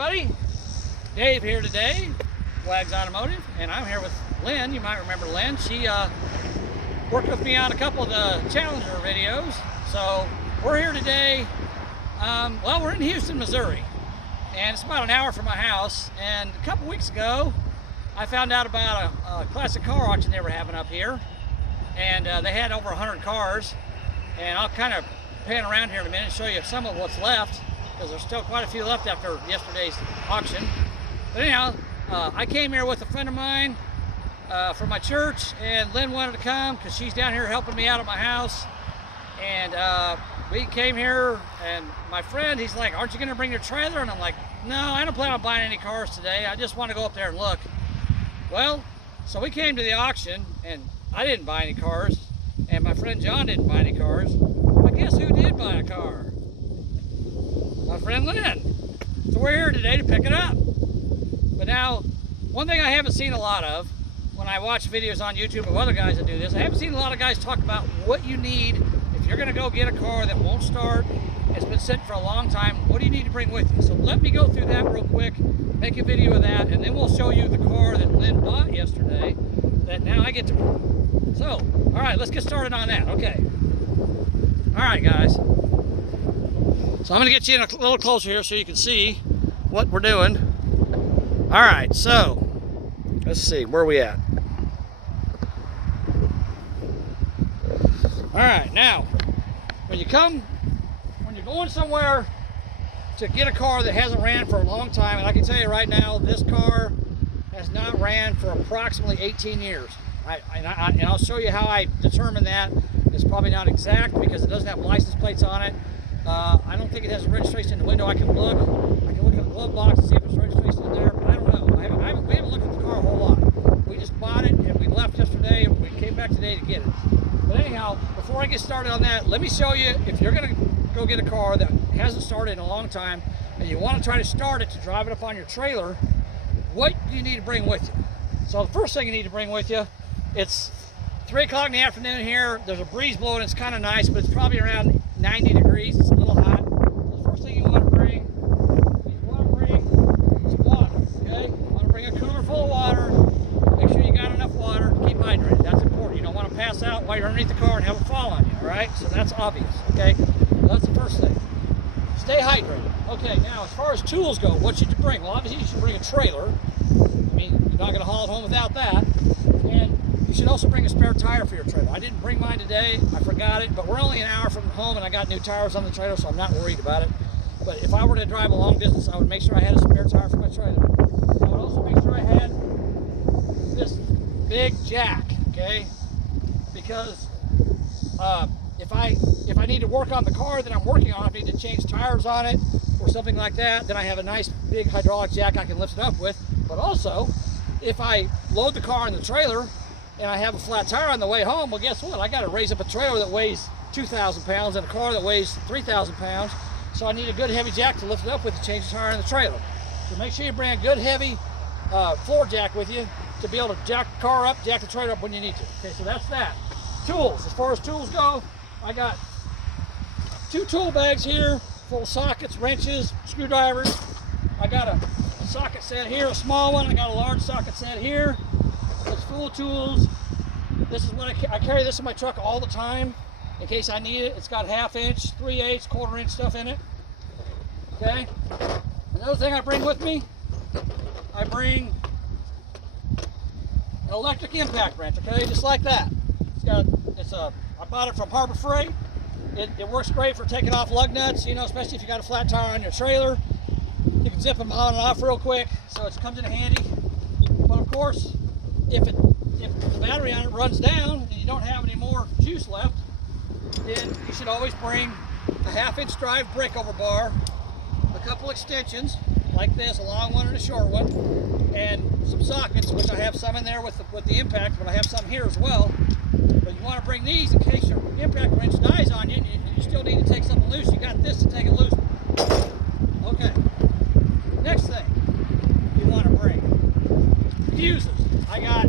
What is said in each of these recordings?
everybody, Dave here today, Wags Automotive, and I'm here with Lynn. You might remember Lynn. She worked with me on a couple of the Challenger videos. So we're here today, well, we're in Houston, Missouri, and it's about an hour from my house. And a couple weeks ago, I found out about a classic car auction they were having up here, and they had over 100 cars. And I'll kind of pan around here in a minute and show you some of what's left, because there's still quite a few left after yesterday's auction. But anyhow, I came here with a friend of mine from my church, and Lynn wanted to come because she's down here helping me out at my house. And we came here, and my friend, he's like, aren't you going to bring your trailer? And I'm like, no, I don't plan on buying any cars today. I just want to go up there and look. Well, so we came to the auction, and I didn't buy any cars, and my friend John didn't buy any cars. But guess who did buy a car? My friend Lynn. So we're here today to pick it up. But now, one thing I haven't seen a lot of when I watch videos on YouTube of other guys that do this, I haven't seen a lot of guys talk about what you need if you're going to go get a car that won't start, it's been sitting for a long time. What do you need to bring with you? So let me go through that real quick, make a video of that, and then we'll show you the car that Lynn bought yesterday that now I get to bring. So, all right, let's get started on that. Okay. All right, guys. So I'm going to get you in a little closer here so you can see what we're doing. All right, so let's see, where are we at? All right, now, when you're going somewhere to get a car that hasn't ran for a long time, and I can tell you right now, this car has not ran for approximately 18 years. And I'll show you how I determine that. It's probably not exact because it doesn't have license plates on it. I don't think it has a registration in the window. I can look at the glove box and see if there's registration in there, but I don't know. We haven't looked at the car a whole lot. We just bought it and we left yesterday and we came back today to get it. But anyhow, before I get started on that, let me show you, if you're gonna go get a car that hasn't started in a long time and you want to try to start it to drive it up on your trailer, what do you need to bring with you? So the first thing you need to bring with you, it's 3 o'clock in the afternoon here. There's a breeze blowing. It's kind of nice, but it's probably around 90 degrees. It's a little hot. So the first thing you want to bring some water, okay? You want to bring a cooler full of water. Make sure you got enough water to keep hydrated. That's important. You don't want to pass out while you're underneath the car and have it fall on you, all right? So that's obvious, okay? That's the first thing. Stay hydrated. Okay, now as far as tools go, what should you bring? Well, obviously you should bring a trailer. I mean, you're not going to haul it home without that. And you should also bring a spare tire for your trailer. I didn't bring mine today. I forgot it, but we're only an hour from home and I got new tires on the trailer, so I'm not worried about it. But if I were to drive a long distance, I would make sure I had a spare tire for my trailer. I would also make sure I had this big jack, okay? Because if I need to work on the car that I'm working on, if I need to change tires on it or something like that, then I have a nice big hydraulic jack I can lift it up with. But also, if I load the car in the trailer and I have a flat tire on the way home, well, guess what? I got to raise up a trailer that weighs 2,000 pounds and a car that weighs 3,000 pounds. So I need a good heavy jack to lift it up with to change the tire in the trailer. So make sure you bring a good heavy floor jack with you to be able to jack the car up, jack the trailer up when you need to. Okay, so that's that. Tools. As far as tools go, I got 2 tool bags here full of sockets, wrenches, screwdrivers. I got a socket set here, a small one. I got a large socket set here. It's full of tools. This is what I carry this in my truck all the time in case I need it. It's got 1/2 inch, 3/8, 1/4 inch stuff in it. Okay. Another thing I bring with me, I bring an electric impact wrench. Okay, just like that. I bought it from Harbor Freight. It works great for taking off lug nuts. You know, especially if you got a flat tire on your trailer. You can zip them on and off real quick, so it comes in handy. But of course, if the battery on it runs down and you don't have any more juice left, then you should always bring a 1/2 inch drive breakover bar, a couple extensions like this, a long one and a short one, and some sockets, which I have some in there with the impact, but I have some here as well. But you want to bring these in case your impact wrench dies on you and you still need to take something loose. You got this to take it loose. Okay. Next thing you want to bring, fuses. I got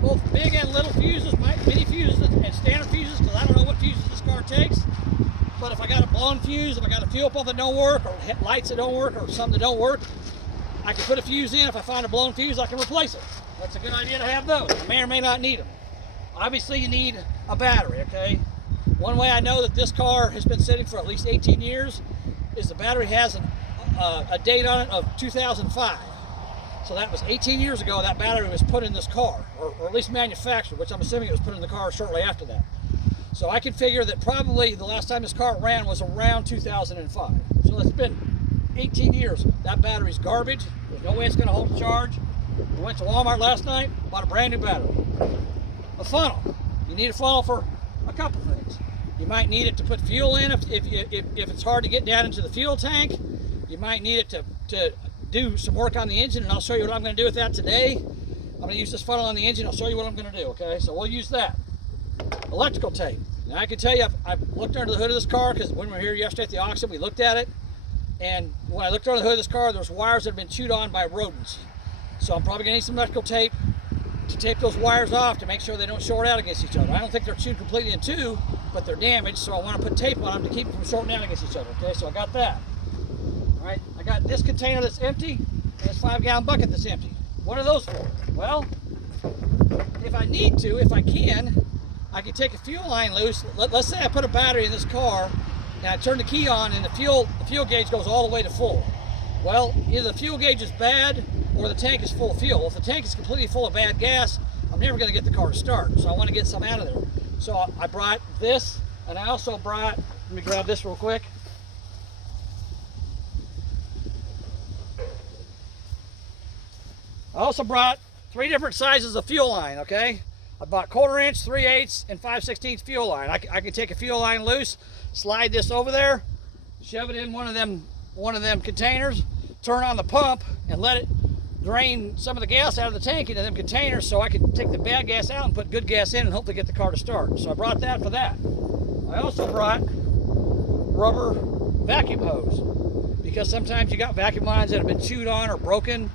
both big and little fuses, mini fuses and standard fuses, because I don't know what fuses this car takes. But if I got a blown fuse, if I got a fuel pump that don't work, or lights that don't work, or something that don't work, I can put a fuse in. If I find a blown fuse, I can replace it. That's a good idea to have those. I may or may not need them. Obviously, you need a battery, okay? One way I know that this car has been sitting for at least 18 years is the battery has a date on it of 2005. So that was 18 years ago that battery was put in this car, or at least manufactured, which I'm assuming it was put in the car shortly after that. So I can figure that probably the last time this car ran was around 2005. So it's been 18 years. That battery's garbage. There's no way it's going to hold a charge. We went to Walmart last night, bought a brand new battery. A funnel. You need a funnel for a couple things. You might need it to put fuel in if it's hard to get down into the fuel tank. You might need it to do some work on the engine, and I'll show you what I'm going to do with that today. I'm going to use this funnel on the engine. I'll show you what I'm going to do, okay? So we'll use that. Electrical tape. Now I can tell you, I've looked under the hood of this car because when we were here yesterday at the auction, we looked at it. And when I looked under the hood of this car, there was wires that have been chewed on by rodents. So I'm probably going to need some electrical tape to tape those wires off to make sure they don't short out against each other. I don't think they're chewed completely in two, but they're damaged, so I want to put tape on them to keep them from shorting out against each other, okay? So I got that. All right, I got this container that's empty, and this 5-gallon bucket that's empty. What are those for? Well, if I need to, if I can take a fuel line loose. Let's say I put a battery in this car, and I turn the key on, and the fuel gauge goes all the way to full. Well, either the fuel gauge is bad, or the tank is full of fuel. If the tank is completely full of bad gas, I'm never going to get the car to start. So I want to get some out of there. So I brought this, and I also brought, let me grab this real quick. I also brought 3 different sizes of fuel line, okay? I bought 1/4 inch, 3/8, and 5/16 fuel line. I can take a fuel line loose, slide this over there, shove it in one of them containers, turn on the pump, and let it drain some of the gas out of the tank into them containers so I can take the bad gas out and put good gas in and hopefully get the car to start. So I brought that for that. I also brought rubber vacuum hose because sometimes you got vacuum lines that have been chewed on or broken.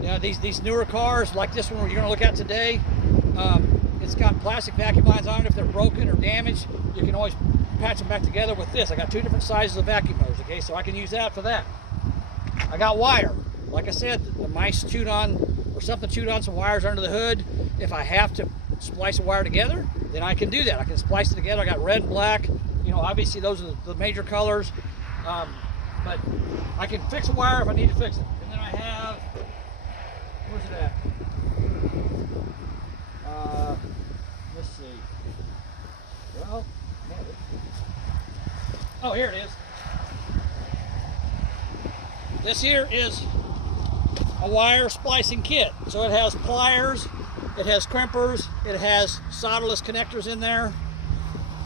You know, these newer cars like this one you're going to look at today, it's got plastic vacuum lines on it. If they're broken or damaged, you can always patch them back together with this. I got 2 different sizes of vacuum hose, okay, so I can use that for that. I got wire. Like I said, the mice chewed on, or something chewed on some wires under the hood. If I have to splice a wire together, then I can do that. I can splice it together. I got red and black. You know, obviously those are the major colors. But I can fix a wire if I need to fix it. And then I have, where's it at? Let's see. Well, oh, here it is. This here is a wire splicing kit. So it has pliers, it has crimpers, it has solderless connectors in there.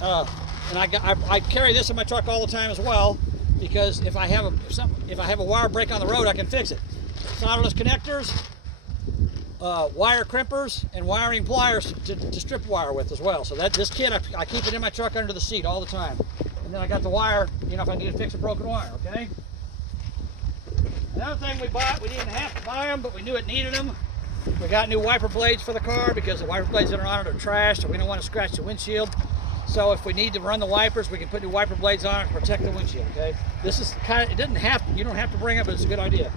And I carry this in my truck all the time as well because if I have a wire break on the road, I can fix it. Solderless connectors, wire crimpers, and wiring pliers to strip wire with as well. So this kit, I keep it in my truck under the seat all the time. And then I got the wire, you know, if I need to fix a broken wire, okay? Another thing we bought, we didn't have to buy them, but we knew it needed them. We got new wiper blades for the car because the wiper blades that are on it are trash, so we don't want to scratch the windshield. So if we need to run the wipers, we can put new wiper blades on it to protect the windshield, okay? This is kind of, you don't have to bring it, but it's a good idea.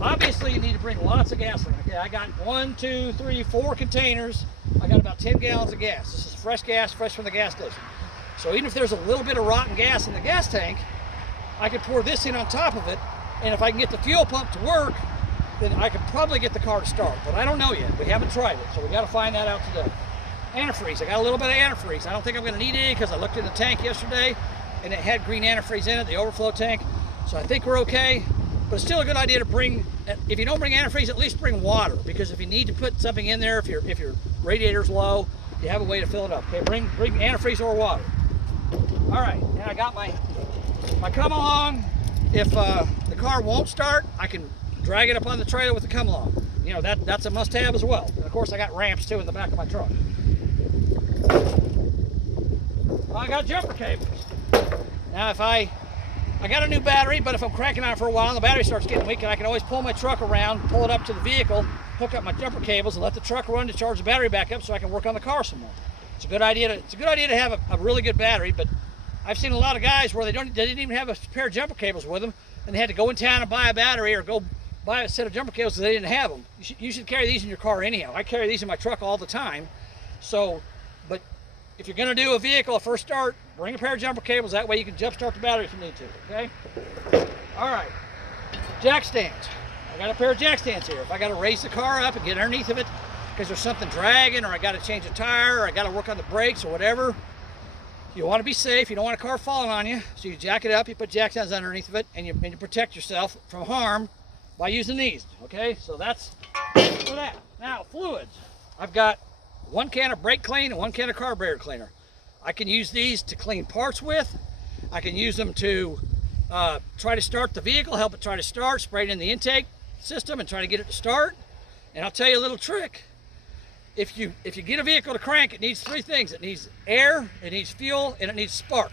Obviously, you need to bring lots of gasoline, okay? I got 1, 2, 3, 4 containers. I got about 10 gallons of gas. This is fresh gas, fresh from the gas station. So even if there's a little bit of rotten gas in the gas tank, I could pour this in on top of it, and if I can get the fuel pump to work, then I could probably get the car to start. But I don't know yet. We haven't tried it, so we got to find that out today. Antifreeze. I got a little bit of antifreeze. I don't think I'm going to need any because I looked in the tank yesterday, and it had green antifreeze in it, the overflow tank. So I think we're okay. But it's still a good idea to bring, if you don't bring antifreeze, at least bring water, because if you need to put something in there, if your radiator's low, you have a way to fill it up. Okay, bring antifreeze or water. All right, and I got my come along. If the car won't start, I can drag it up on the trailer with the come along. You know, that's a must-have as well. And of course, I got ramps too in the back of my truck. I got jumper cables. Now, if I got a new battery, but if I'm cranking on it for a while and the battery starts getting weak, and I can always pull my truck around, pull it up to the vehicle, hook up my jumper cables, and let the truck run to charge the battery back up so I can work on the car some more. It's a good idea to have a really good battery, but I've seen a lot of guys where they didn't even have a pair of jumper cables with them, and they had to go in town and buy a battery or go buy a set of jumper cables because they didn't have them. You should carry these in your car anyhow. I carry these in my truck all the time. So, but if you're going to do a vehicle, a first start, bring a pair of jumper cables. That way you can jump start the battery if you need to, okay? All right, jack stands. I got a pair of jack stands here. If I got to raise the car up and get underneath of it because there's something dragging, or I got to change a tire, or I got to work on the brakes or whatever, you want to be safe. You don't want a car falling on you. So you jack it up, you put jack stands underneath of it, and you protect yourself from harm by using these, okay? So that's for that. Now, fluids. I've got 1 can of brake clean and 1 can of carburetor cleaner. I can use these to clean parts with. I can use them to try to start the vehicle, help it try to start, spray it in the intake system and try to get it to start. And I'll tell you a little trick. If you get a vehicle to crank, it needs 3 things. It needs air, it needs fuel, and it needs spark.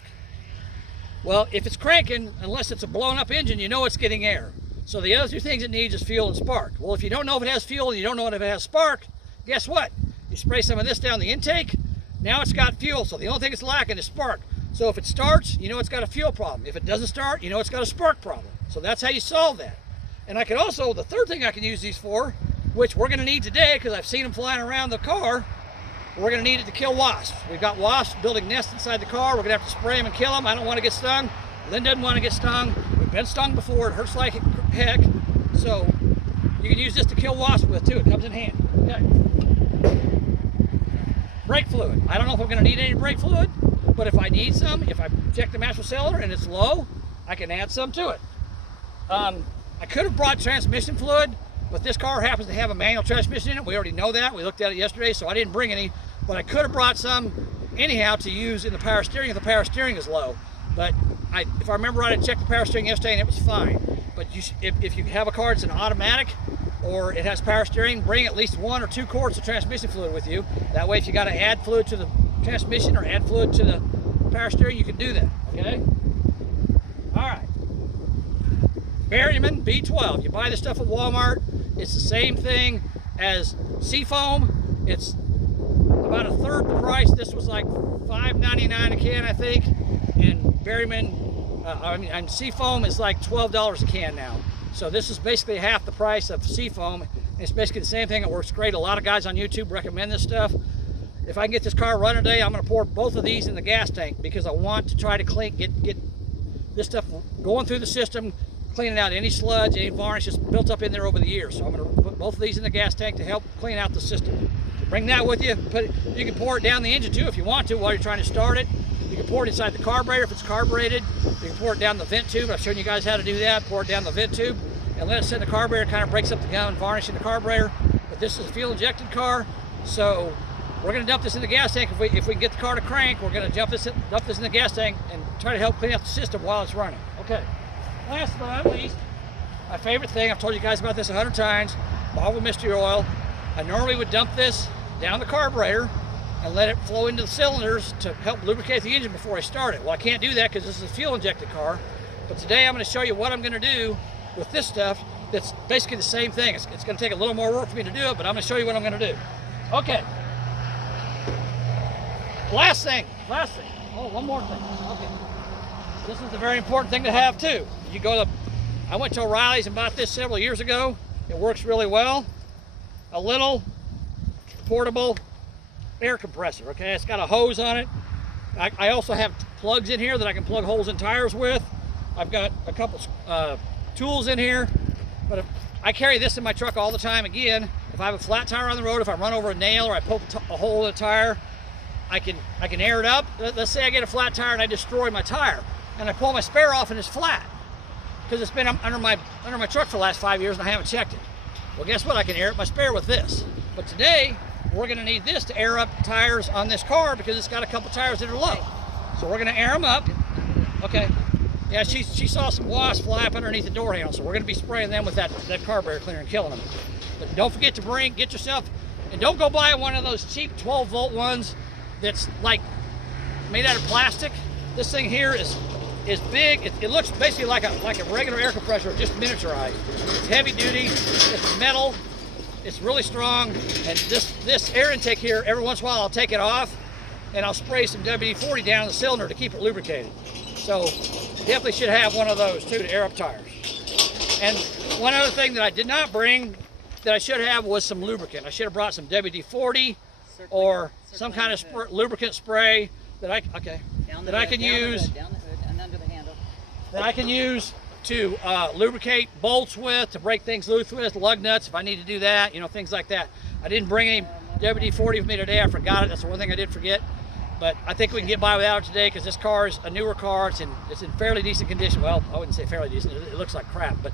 Well, if it's cranking, unless it's a blown up engine, you know it's getting air. So the other 2 things it needs is fuel and spark. Well, if you don't know if it has fuel and you don't know if it has spark, guess what? You spray some of this down the intake, now it's got fuel. So the only thing it's lacking is spark. So if it starts, you know it's got a fuel problem. If it doesn't start, you know it's got a spark problem. So that's how you solve that. And I can also, the third thing I can use these for, which we're gonna need today because I've seen them flying around the car, we're gonna need it to kill wasps. We've got wasps building nests inside the car. We're gonna have to spray them and kill them. I don't wanna get stung. Lynn doesn't wanna get stung. We've been stung before, it hurts like heck. So you can use this to kill wasps with too, it comes in handy. Okay. Brake fluid. I don't know if I'm gonna need any brake fluid, but if I need some, if I check the master cylinder and it's low, I can add some to it. I could have brought transmission fluid, but this car happens to have a manual transmission in it. We already know that. We looked at it yesterday, so I didn't bring any, but I could have brought some anyhow to use in the power steering if the power steering is low. But if I remember right, I checked the power steering yesterday and it was fine. But if you have a car that's an automatic or it has power steering, bring at least 1 or 2 quarts of transmission fluid with you. That way if you got to add fluid to the transmission or add fluid to the power steering, you can do that, okay? All right. Berryman B12. You buy this stuff at Walmart. It's the same thing as Seafoam. It's about a third the price. This was like $5.99 a can, I think. And Berryman, Seafoam is like $12 a can now. So this is basically half the price of Seafoam. It's basically the same thing. It works great. A lot of guys on YouTube recommend this stuff. If I can get this car running today, I'm going to pour both of these in the gas tank because I want to try to get this stuff going through the system, cleaning out any sludge, any varnish that's built up in there over the years. So I'm going to put both of these in the gas tank to help clean out the system. So bring that with you. You can pour it down the engine too if you want to while you're trying to start it. You can pour it inside the carburetor if it's carbureted. You can pour it down the vent tube. I've shown you guys how to do that. Pour it down the vent tube and let it sit in the carburetor. It kind of breaks up the gun, varnish in the carburetor. But this is a fuel injected car, so we're going to dump this in the gas tank. If we can get the car to crank, we're going to dump this in the gas tank and try to help clean out the system while it's running. Okay. Last but not least, my favorite thing, I've told you guys about this 100 times, bottled mystery oil. I normally would dump this down the carburetor and let it flow into the cylinders to help lubricate the engine before I start it. Well, I can't do that because this is a fuel injected car. But today I'm going to show you what I'm going to do with this stuff that's basically the same thing. It's going to take a little more work for me to do it, but I'm going to show you what I'm going to do. Okay. Last thing. Oh, one more thing. Okay. This is a very important thing to have too. I went to O'Reilly's and bought this several years ago. It works really well. A little portable air compressor, okay? It's got a hose on it. I also have plugs in here that I can plug holes in tires with. I've got a couple tools in here, but I carry this in my truck all the time. Again, if I have a flat tire on the road, if I run over a nail or I poke a hole in a tire, I can air it up. Let's say I get a flat tire and I destroy my tire, and I pull my spare off and it's flat because it's been under my truck for the last 5 years and I haven't checked it. Well, guess what? I can air up my spare with this. But today, we're going to need this to air up tires on this car because it's got a couple tires that are low. So we're going to air them up. Okay. Yeah, she saw some wasps fly up underneath the door handle, so we're going to be spraying them with that carburetor cleaner and killing them. But don't forget to get yourself, and don't go buy one of those cheap 12-volt ones that's like made out of plastic. This thing here is big. It looks basically like a regular air compressor, just miniaturized. It's heavy duty. It's metal. It's really strong. And this air intake here, every once in a while I'll take it off and I'll spray some WD-40 down the cylinder to keep it lubricated. So definitely should have one of those too to air up tires. And one other thing that I did not bring that I should have was some lubricant. I should have brought some WD-40 or some kind of lubricant spray that I can use. Down the hood and under the handle. That I can use to lubricate bolts with, to break things loose with, lug nuts if I need to do that, you know, things like that. I didn't bring any WD-40 with me today. I forgot it. That's the one thing I did forget. But I think we can get by without it today because this car is a newer car. It's in fairly decent condition. Well, I wouldn't say fairly decent. It looks like crap, but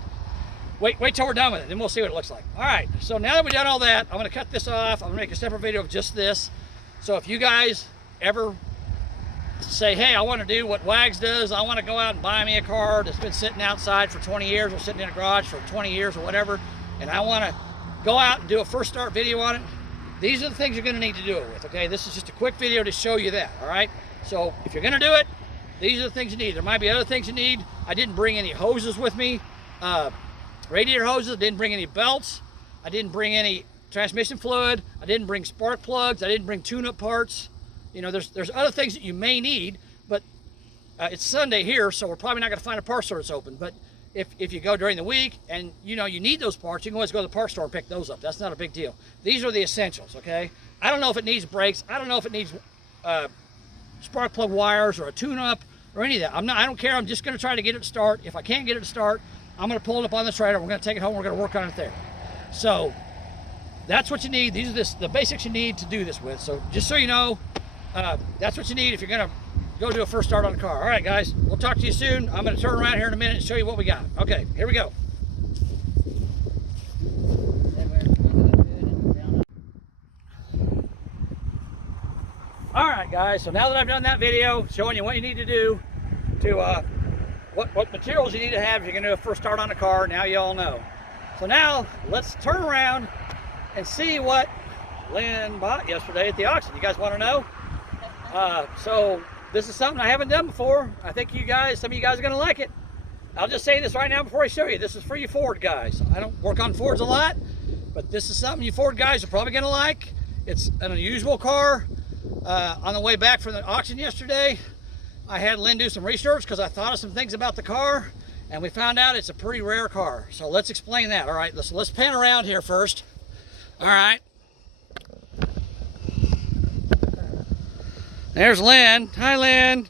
wait till we're done with it, then we'll see what it looks like. All right, so now that we've done all that, I'm gonna cut this off. I'm gonna make a separate video of just this. So if you guys ever say, hey, I wanna do what Wags does, I wanna go out and buy me a car that's been sitting outside for 20 years or sitting in a garage for 20 years or whatever, and I wanna go out and do a first start video on it, these are the things you're gonna need to do it with, okay? This is just a quick video to show you that, all right? So if you're gonna do it, these are the things you need. There might be other things you need. I didn't bring any hoses with me. Radiator hoses, I didn't bring any belts, I didn't bring any transmission fluid, I didn't bring spark plugs, I didn't bring tune-up parts. You know, there's other things that you may need, but it's Sunday here, so we're probably not going to find a parts store that's open. But if you go during the week and you know you need those parts, you can always go to the parts store and pick those up. That's not a big deal. These are the essentials, okay? I don't know if it needs brakes, I don't know if it needs spark plug wires or a tune-up or any of that. I don't care. I'm just going to try to get it to start. If I can't get it to start, I'm going to pull it up on the trailer. We're going to take it home. We're going to work on it there. So that's what you need. These are the basics you need to do this with. So just so you know, that's what you need if you're going to go do a first start on a car. All right, guys, we'll talk to you soon. I'm going to turn around here in a minute and show you what we got. Okay, here we go. All right, guys, so now that I've done that video showing you what you need to do to what materials you need to have if you're going to do a first start on a car, now you all know. So now let's turn around and see what Lynn bought yesterday at the auction. You guys want to know? So this is something I haven't done before. I think some of you guys are going to like it. I'll just say this right now before I show you. This is for you Ford guys. I don't work on Fords a lot, but this is something you Ford guys are probably going to like. It's an unusual car. On the way back from the auction yesterday, I had Lynn do some research because I thought of some things about the car, and we found out it's a pretty rare car. So let's explain that. All right, let's pan around here first. All right. There's Lynn. Hi, Lynn.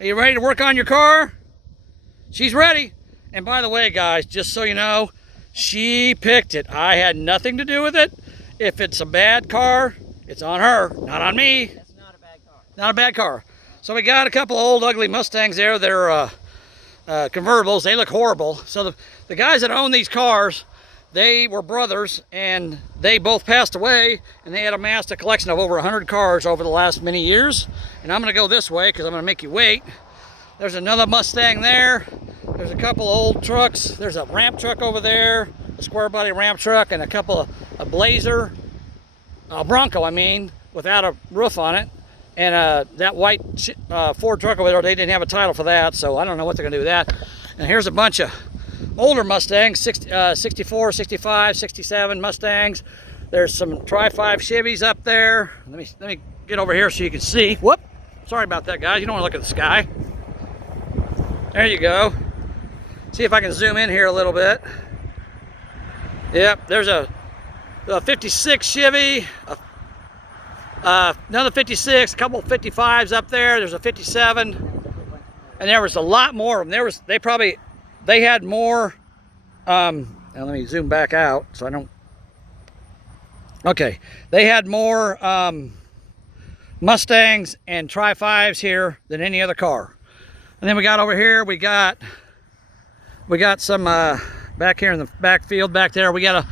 Are you ready to work on your car? She's ready. And by the way, guys, just so you know, she picked it. I had nothing to do with it. If it's a bad car, it's on her, not on me. That's not a bad car. Not a bad car. So we got a couple of old ugly Mustangs there. They're convertibles. They look horrible. So the guys that own these cars, they were brothers, and they both passed away, and they had amassed a collection of over 100 cars over the last many years. And I'm going to go this way because I'm going to make you wait. There's another Mustang there. There's a couple of old trucks. There's a ramp truck over there, a square body ramp truck, and a couple of a Blazer, a Bronco, I mean, without a roof on it. And that white Ford truck over there, they didn't have a title for that, so I don't know what they're going to do with that. And here's a bunch of older Mustangs, 64, 65, 67 Mustangs. There's some Tri-5 Chevys up there. Let me get over here so you can see. Whoop! Sorry about that, guys. You don't want to look at the sky. There you go. See if I can zoom in here a little bit. Yep, there's a 56 Chevy, another 56, a couple of 55s up there. There's a 57, and there was a lot more of them. They had more. Now let me zoom back out so I don't. Okay, they had more Mustangs and Tri-5s here than any other car. And then we got over here. We got some back here in the backfield back there. We got a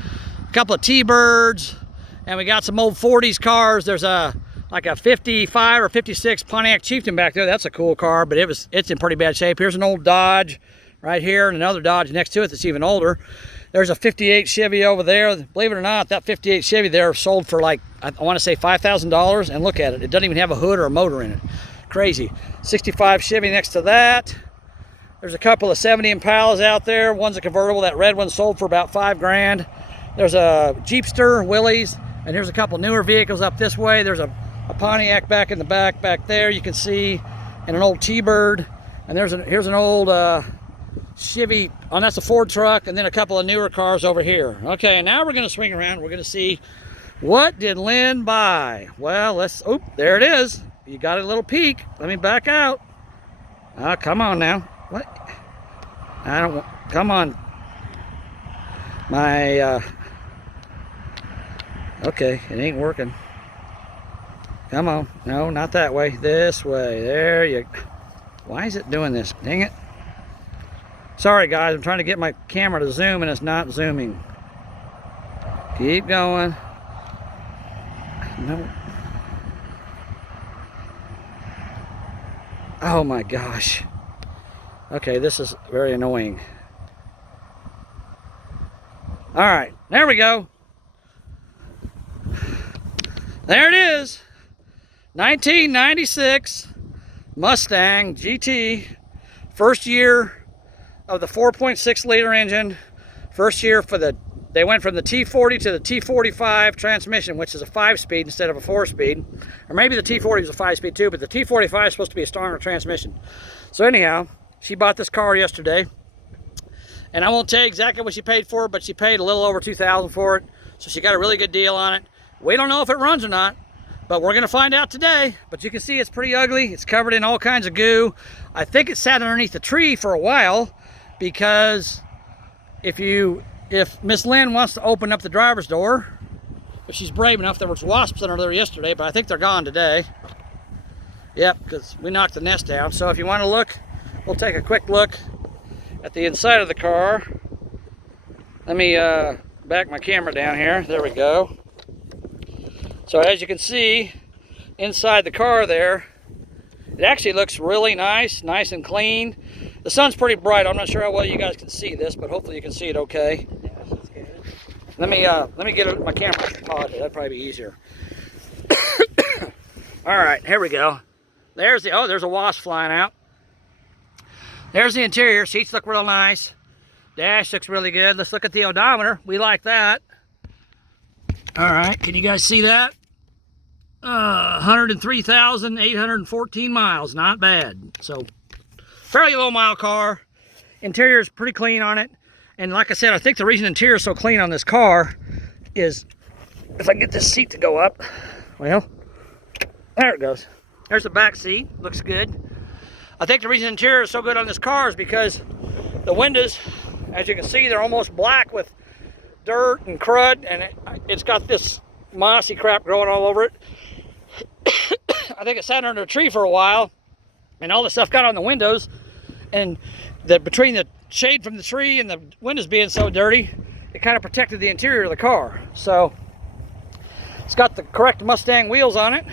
couple of T-Birds, and we got some old 40s cars. There's like a 55 or 56 Pontiac Chieftain back there. That's a cool car, but it's in pretty bad shape. Here's an old Dodge right here, and another Dodge next to it that's even older. There's a 58 Chevy over there. Believe it or not, that 58 Chevy there sold for like, I want to say $5,000, and look at it. It doesn't even have a hood or a motor in it. Crazy. 65 Chevy next to that. There's a couple of 70 Impalas out there. One's a convertible. That red one sold for about $5,000. There's a Jeepster, Willys, and here's a couple newer vehicles up this way. There's a Pontiac back in the back there you can see, and an old T-Bird. And here's an old Chevy, oh, that's a Ford truck, and then a couple of newer cars over here. Okay, and now we're gonna swing around. We're gonna see what did Lynn buy. Well, let's, oh, there it is. You got a little peek. Let me back out. Oh, come on now. What? I don't want, come on. My, okay, it ain't working. Come on. No, not that way. This way. There you, why is it doing this? Dang it. Sorry guys, I'm trying to get my camera to zoom and it's not zooming. Keep going. No. Oh my gosh. Okay, this is very annoying. All right, there we go. There it is. 1996 Mustang GT. First year of the 4.6 liter engine. First year for the, they went from the T40 to the T45 transmission, which is a 5-speed instead of a 4-speed. Or maybe the T40 was a 5-speed too, but the T45 is supposed to be a stronger transmission. So anyhow, she bought this car yesterday. And I won't tell you exactly what she paid for it, but she paid a little over $2,000 for it. So she got a really good deal on it. We don't know if it runs or not, but we're gonna find out today. But you can see it's pretty ugly. It's covered in all kinds of goo. I think it sat underneath the tree for a while, because if Miss Lynn wants to open up the driver's door, if she's brave enough, there was wasps under there yesterday, but I think they're gone today. Yep, because we knocked the nest down. So if you want to look, we'll take a quick look at the inside of the car. Let me back my camera down here. There we go. So as you can see, inside the car there, it actually looks really nice and clean. The sun's pretty bright. I'm not sure how well you guys can see this, but hopefully you can see it okay. Yeah, that's good. Let me get my camera off the pod. That'd probably be easier. All right, here we go. There's the, oh, there's a wasp flying out. There's the interior. Seats look real nice. Dash looks really good. Let's look at the odometer. We like that. All right, can you guys see that? 103,814 miles. Not bad. So fairly low mile car. Interior is pretty clean on it. And like I said, I think the reason the interior is so clean on this car is, if I can get this seat to go up, well, there it goes. There's the back seat, looks good. I think the reason the interior is so good on this car is because the windows, as you can see, they're almost black with dirt and crud, and it's got this mossy crap growing all over it. I think it sat under a tree for a while, and all the stuff got on the windows, and between the shade from the tree and the windows being so dirty, it kind of protected the interior of the car. So it's got the correct Mustang wheels on it.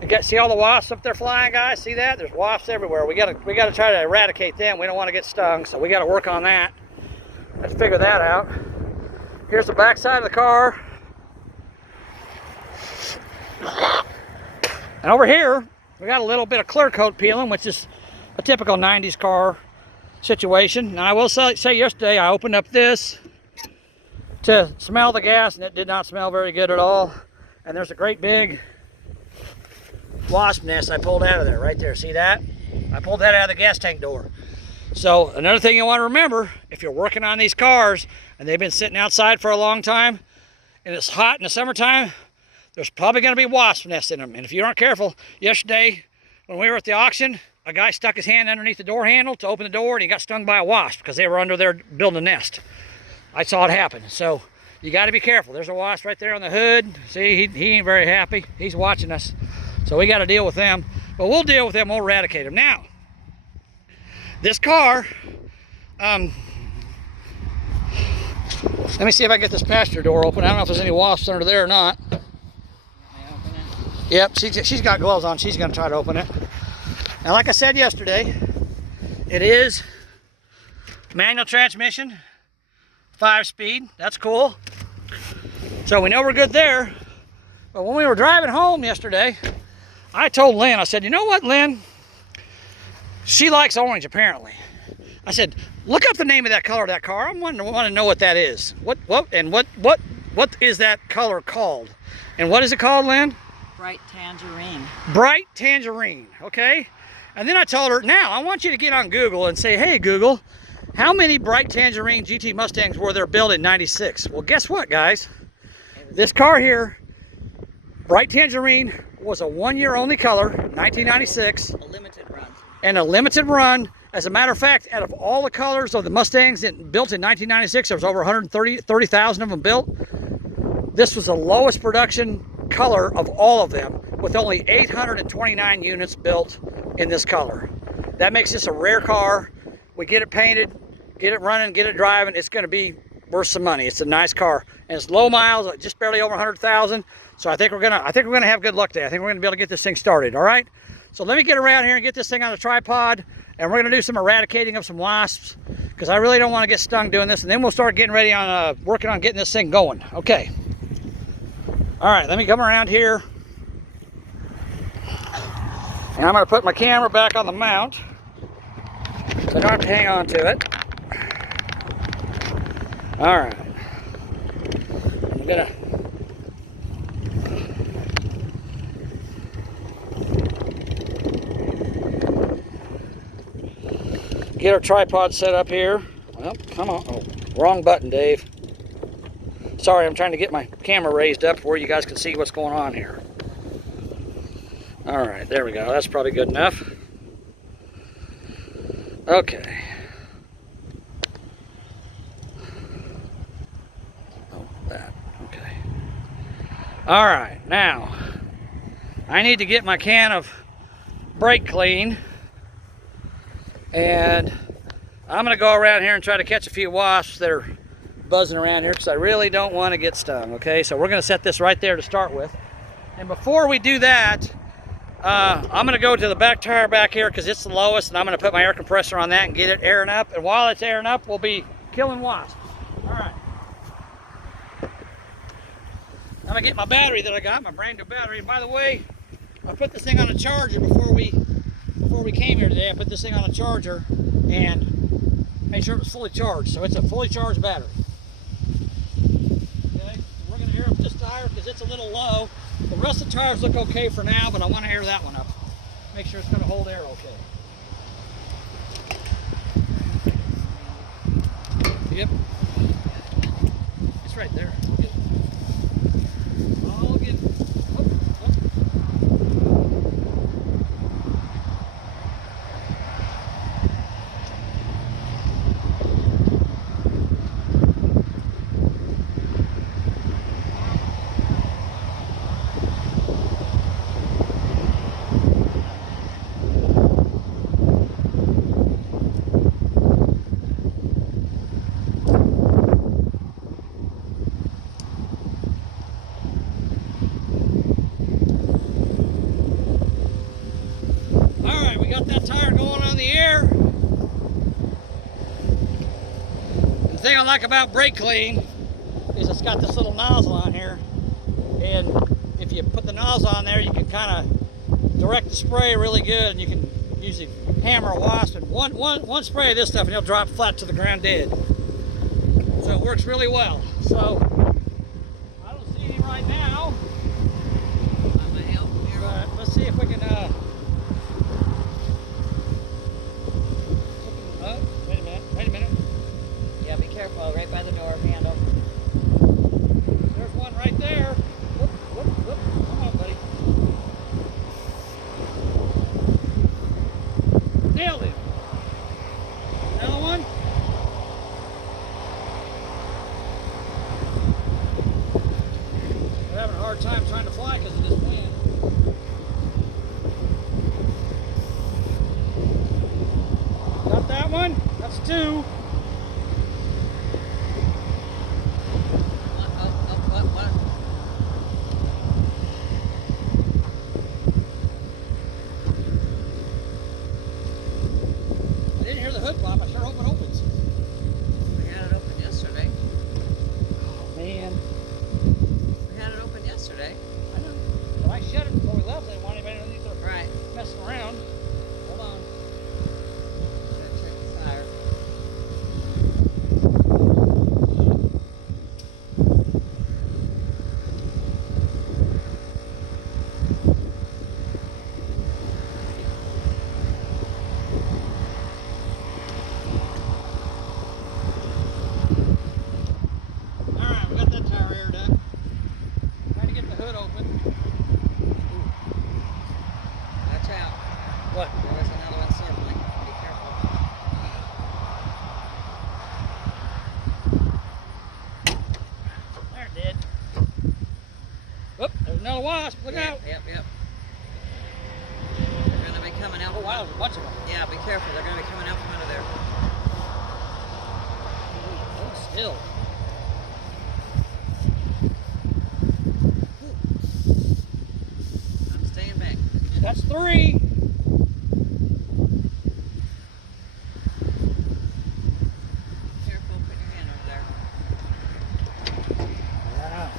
You got, see all the wasps up there flying, guys? See that? There's wasps everywhere. We gotta try to eradicate them. We don't want to get stung, so we got to work on that. Let's figure that out. Here's the back side of the car. And over here, we got a little bit of clear coat peeling, which is a typical 90s car situation. Now I will say yesterday I opened up this to smell the gas, and it did not smell very good at all. And there's a great big wasp nest I pulled out of there, right there. See that? I pulled that out of the gas tank door. So another thing you want to remember, if you're working on these cars and they've been sitting outside for a long time and it's hot in the summertime, there's probably going to be wasp nests in them. And if you aren't careful, yesterday when we were at the auction, a guy stuck his hand underneath the door handle to open the door, and he got stung by a wasp because they were under there building a nest. I saw it happen. So you got to be careful. There's a wasp right there on the hood. See, he ain't very happy. He's watching us. So we got to deal with them. But we'll deal with them. We'll eradicate them. Now, this car, let me see if I can get this passenger door open. I don't know if there's any wasps under there or not. Yep, she's got gloves on. She's going to try to open it. Now, like I said yesterday, it is manual transmission, 5-speed. That's cool. So we know we're good there. But when we were driving home yesterday, I told Lynn, I said, you know what, Lynn? She likes orange, apparently. I said, look up the name of that color of that car. I want to know what that is. What is that color called? And what is it called, Lynn? Bright tangerine. Bright tangerine, okay? And then I told her, now I want you to get on Google and say, hey Google, How many bright tangerine GT Mustangs were there built in 96? Well, guess what, guys? This car here, bright tangerine, was a one-year only color, 1996. A limited run. And a limited run. As a matter of fact, out of all the colors of the Mustangs that built in 1996, there was over 130,000 of them built. This was the lowest production color of all of them, with only 829 units built in this color. That makes this a rare car. We get it painted, get it running, get it driving, it's going to be worth some money. It's a nice car, and it's low miles, just barely over 100,000. So I think we're gonna have good luck today. I think we're gonna be able to get this thing started. All right. So let me get around here and get this thing on a tripod, and we're gonna do some eradicating of some wasps, because I really don't want to get stung doing this. And then we'll start getting ready on working on getting this thing going. Okay. All right. Let me come around here, and I'm gonna put my camera back on the mount, so I don't have to hang on to it. All right. I'm gonna get our tripod set up here. Well, come on. Oh, wrong button, Dave. Sorry, I'm trying to get my camera raised up where you guys can see what's going on here. All right, there we go. That's probably good enough. Okay. Oh, that. Okay. All right, now I need to get my can of brake clean, and I'm gonna go around here and try to catch a few wasps that are buzzing around here, because I really don't want to get stung. Okay, so we're gonna set this right there to start with, and before we do that, I'm gonna go to the back tire back here, because it's the lowest, and I'm gonna put my air compressor on that and get it airing up, and while it's airing up, we'll be killing wasps. All right. I'm gonna get my battery that I got, my brand new battery. And by the way, I put this thing on a charger before we came here today. I put this thing on a charger and made sure it was fully charged. So it's a fully charged battery. Okay, we're gonna air up this tire because it's a little low. The rest of the tires look okay for now, but I want to air that one up. Make sure it's gonna hold air okay. Yep. It's right there. I'll get. Got that tire going on the air. The thing I like about brake clean is it's got this little nozzle on here, and if you put the nozzle on there, you can kind of direct the spray really good, and you can usually hammer a wasp, and one spray of this stuff and it'll drop flat to the ground dead. So it works really well. So I don't see any right now. I'm gonna help here. But let's see if we can wait a minute. Yeah, be careful. Right by the door handle. There's one right there. Whoop, whoop, whoop. Come on, buddy. Nailed it. Another one. We're having a hard time trying to fly because of this wind. Got that one? That's two. What? I didn't hear the hood pop. I sure hope it opens. We had it open yesterday. Oh, man. We had it open yesterday. I know. But I shut it before we left. I didn't want anybody underneath there Right. messing around. Hold on. Gotta check the tire. another wasp. Look out. Yep. They're gonna be coming out. Oh wow, there's a bunch of them. Yeah, be careful. They're gonna be coming out from under there. Hold still. I'm staying back. That's 3. Careful, put your hand over there. Yeah.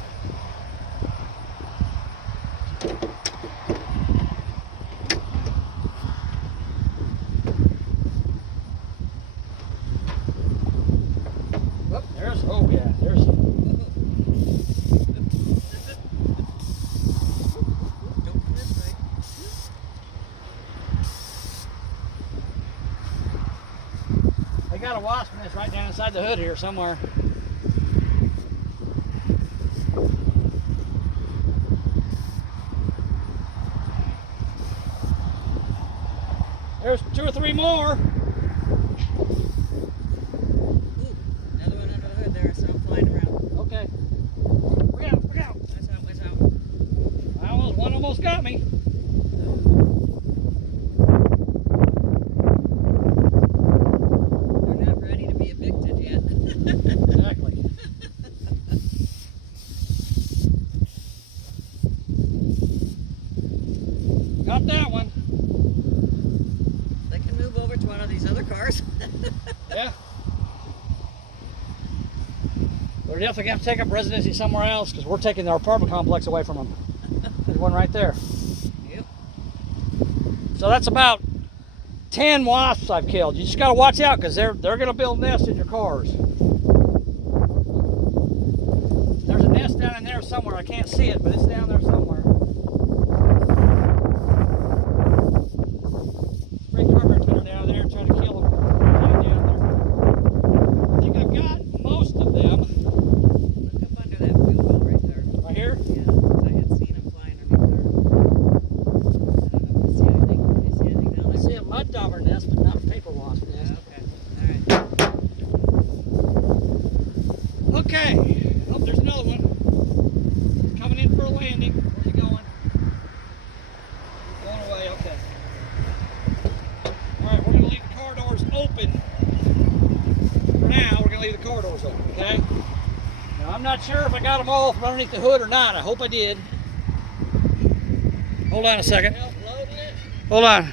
Oh, there's, oh yeah, there's some. Don't come this way. They got a wasp nest right down inside the hood here somewhere. There's 2 or 3 more. Ooh, another one under the hood there. So I'm flying around. Okay. Look out, look out. Watch out, watch out. One almost got me. They're not ready to be evicted yet. Exactly. Got that one. They can move over to one of these other cars. Yeah. They're definitely going to have to take up residency somewhere else because we're taking our apartment complex away from them. There's one right there. Yep. So that's about 10 wasps I've killed. You just got to watch out because they're going to build nests in your cars. There's a nest down in there somewhere. I can't see it, but it's down there somewhere. Spray carpet cleaner down there and try to kill them. Down there. I think I've got most of them. Look up under that wheel well right there. Right here. Yeah, 'cause I had seen them flying underneath there. I don't know if you see anything. Do you see anything down I there? see a mud dauber nest, but not a paper wasp nest. Okay. Alright. Okay. Oh, there's another one. Coming in for a landing. Where's he going? Going away, okay. Alright, we're going to leave the car doors open. For now, we're going to leave the car doors open, okay? Now, I'm not sure if I got them all from underneath the hood or not. I hope I did. Hold on a second. Help loading it. Hold on.